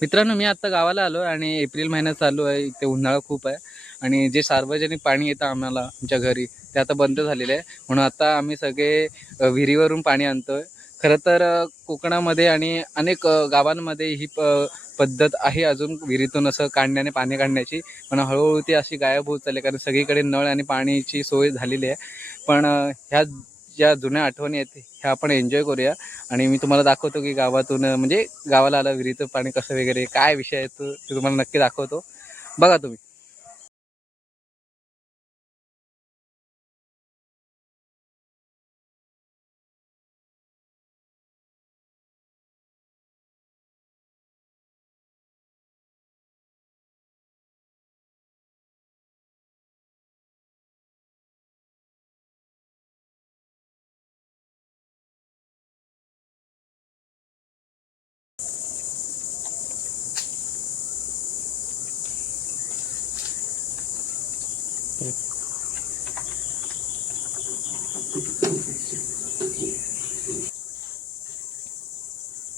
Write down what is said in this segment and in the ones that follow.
मित्रांनो, मी आता गावाला आलो आणि एप्रिल महिना चालू आहे. इथे उन्हाळा खूप आहे आणि जे सार्वजनिक पाणी येतं आम्हाला आमच्या घरी ते आता बंद झालेलं आहे. म्हणून आता आम्ही सगळे विहिरीवरून पाणी आणतोय. खरं तर कोकणामध्ये आणि अनेक गावांमध्ये ही पद्धत आहे अजून विहिरीतून असं काढण्याने पाणी काढण्याची. पण हळूहळू ती अशी गायब होत चालली कारण सगळीकडे नळ आणि पाण्याची सोय झालेली आहे. पण ह्या ज्या जुन्या आठवणी आहेत ह्या आपण एन्जॉय करूया. आणि मी तुम्हाला दाखवतो की गावातून म्हणजे गावाला आलं विहिरीचं पाणी कसं वगैरे काय विषय आहे तो ते तुम्हाला नक्की दाखवतो. बघा तुम्ही.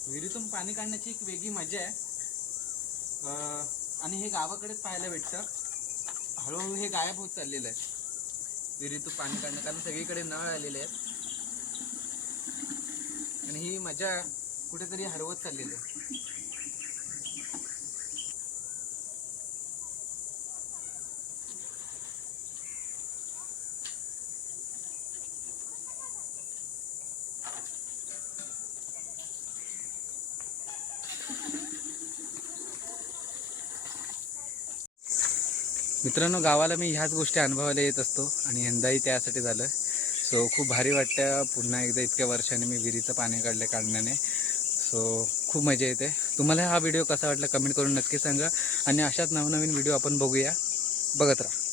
विहिरीतून पाणी काढण्याची एक वेगळी मजा आहे. आणि हे गावाकडेच पाहायला भेटतं. हळूहळू हे गायब होत चाललेलं आहे विहिरीतून पाणी काढणं कारण सगळीकडे नळ आलेले आहेत आणि ही मजा कुठेतरी हरवत चाललेली आहे. मित्रांनो, गावाला मी ह्याच गोष्टी अनुभवायला येत असतो आणि यंदाही त्यासाठी झालं. सो खूप भारी वाटतं पुन्हा एकदा इतक्या वर्षाने मी विहिरीचं पाणी काढण्याने. सो खूप मजा येते. तुम्हाला हा व्हिडिओ कसा वाटला कमेंट करून नक्की सांगा आणि अशाच नवनवीन व्हिडिओ आपण बघूया. बघत राहा.